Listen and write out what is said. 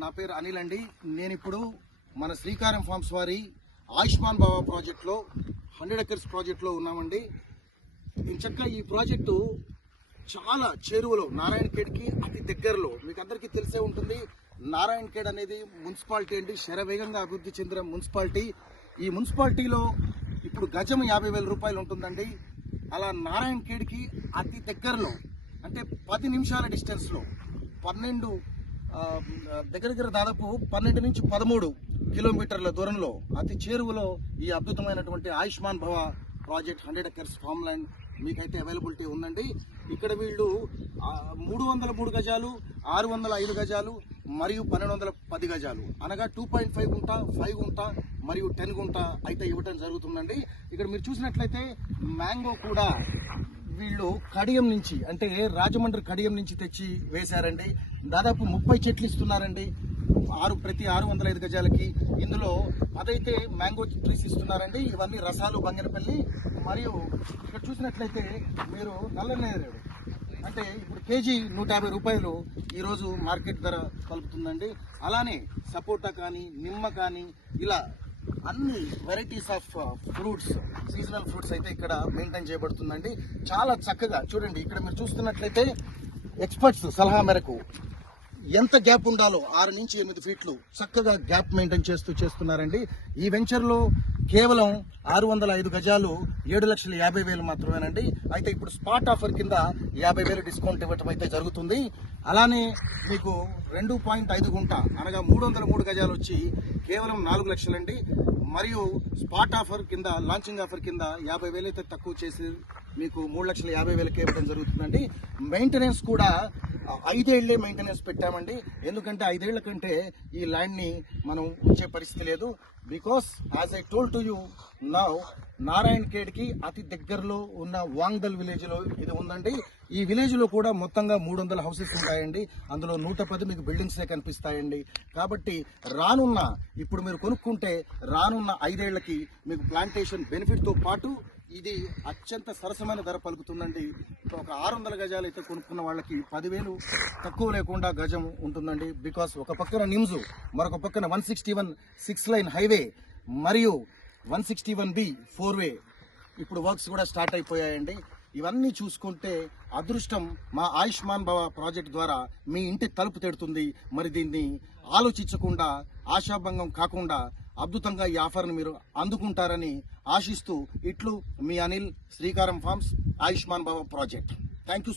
నా పేరు అనిల్ అండి. నేను ఇప్పుడు మన శ్రీకారం ఫార్మ్స్ వారి ఆయుష్మాన్ భవ ప్రాజెక్టులో 100 acres ప్రాజెక్టులో ఉన్నామండి. ఇంచక్క ఈ ప్రాజెక్టు చాలా చేరువలో నారాయణఖేడ్కి అతి దగ్గరలో, మీకు అందరికీ తెలిసే ఉంటుంది. నారాయణఖేడ్ అనేది మున్సిపాలిటీ అండి, శరవేగంగా అభివృద్ధి చెందిన మున్సిపాలిటీ. ఈ మున్సిపాలిటీలో ఇప్పుడు గజం 50,000 రూపాయలు ఉంటుందండి. అలా నారాయణఖేడ్కి అతి దగ్గరలో అంటే 10 నిమిషాల డిస్టెన్స్లో 12 దగ్గర దాదాపు 12 నుంచి 13 కిలోమీటర్ల దూరంలో అతి చేరువలో ఈ అద్భుతమైనటువంటి ఆయుష్మాన్ భవ ప్రాజెక్ట్ 100 acres ఫార్మ్ ల్యాండ్ మీకైతే అవైలబిలిటీ ఉందండి. ఇక్కడ వీళ్ళు 303 గజాలు, 605 గజాలు మరియు 1210 గజాలు అనగా 2.5 గుంట, 5 గుంట మరియు 10 గుంట అయితే ఇవ్వటం జరుగుతుందండి. ఇక్కడ మీరు చూసినట్లయితే మ్యాంగో కూడా వీళ్ళు కడియం నుంచి అంటే రాజమండ్రి కడియం నుంచి తెచ్చి వేశారండి. దాదాపు 30 చెట్లు ఇస్తున్నారండి ప్రతి 605 గజాలకి. ఇందులో అదైతే మ్యాంగో ట్రీస్ ఇస్తున్నారండి. ఇవన్నీ రసాలు బంగినపల్లి. మరియు ఇక్కడ చూసినట్లయితే మీరు నల్లనేరేడు అంటే ఇప్పుడు కేజీ 150 రూపాయలు ఈరోజు మార్కెట్ ధర పలుకుతుందండి. అలానే సపోటా కానీ, నిమ్మ కానీ, ఇలా అన్ని varieties of fruits, seasonal fruits అయితే ఇక్కడ మెయింటైన్ చేయబడుతుందండి. చాలా చక్కగా చూడండి. ఇక్కడ మీరు చూస్తున్నట్లయితే ఎక్స్పర్ట్స్ సలహా మేరకు ఎంత గ్యాప్ ఉండాలో 6 నుంచి 8 ఫీట్లు చక్కగా గ్యాప్ మెయింటైన్ చేస్తున్నారండి. ఈ వెంచర్లో కేవలం 605 గజాలు 7,50,000 మాత్రమేనండి. అయితే ఇప్పుడు స్పాట్ ఆఫర్ కింద 50,000 డిస్కౌంట్ ఇవ్వటం అయితే జరుగుతుంది. అలానే మీకు 2.5 గుంట అనగా 303 గజాలు వచ్చి కేవలం 4 లక్షలండి. మరియు స్పాట్ ఆఫర్ కింద, లాంచింగ్ ఆఫర్ కింద 50,000 అయితే తక్కువ చేసి మీకు 3,50,000కి ఇవ్వడం జరుగుతుందండి. మెయింటెనెన్స్ కూడా 5 ఏళ్లే మెయింటెనెన్స్ పెట్టామండి. ఎందుకంటే 5 ఏళ్ల కంటే ఈ ల్యాండ్ని మనం ఉంచే పరిస్థితి లేదు. Because as I told to you now, నారాయణఖేడ్కి అతి దగ్గరలో ఉన్న వాంగ్దల్ విలేజ్లో ఇది ఉందండి. ఈ విలేజ్లో కూడా మొత్తంగా 300 హౌసెస్ ఉంటాయండి. అందులో 110 మీకు బిల్డింగ్సే కనిపిస్తాయండి. కాబట్టి ఇప్పుడు మీరు కొనుక్కుంటే రానున్న 5 ఏళ్లకి మీకు ప్లాంటేషన్ బెనిఫిట్తో పాటు ఇది అత్యంత సరసమైన ధర పలుకుతుందండి. ఒక 600 గజాలు అయితే కొనుక్కున్న వాళ్ళకి 10,000 తక్కువ లేకుండా గజం ఉంటుందండి. బికాస్ ఒక పక్కన నిమ్స్, మరొక పక్కన 161 6 లైన్ హైవే మరియు 161B 4-వే ఇప్పుడు వర్క్స్ కూడా స్టార్ట్ అయిపోయాయండి. ఇవన్నీ చూసుకుంటే అదృష్టం మా ఆయుష్మాన్ భవ ప్రాజెక్ట్ ద్వారా మీ ఇంటి తలుపు తెడుతుంది. మరి దీన్ని ఆలోచించకుండా, ఆశాభంగం కాకుండా అద్భుతంగా ఈ ఆఫర్ని మీరు అందుకుంటారని ఆశిస్తూ ఇట్లు మీ అనిల్, శ్రీకారం ఫార్మ్స్, ఆయుష్మాన్ భవ ప్రాజెక్ట్. Thank you.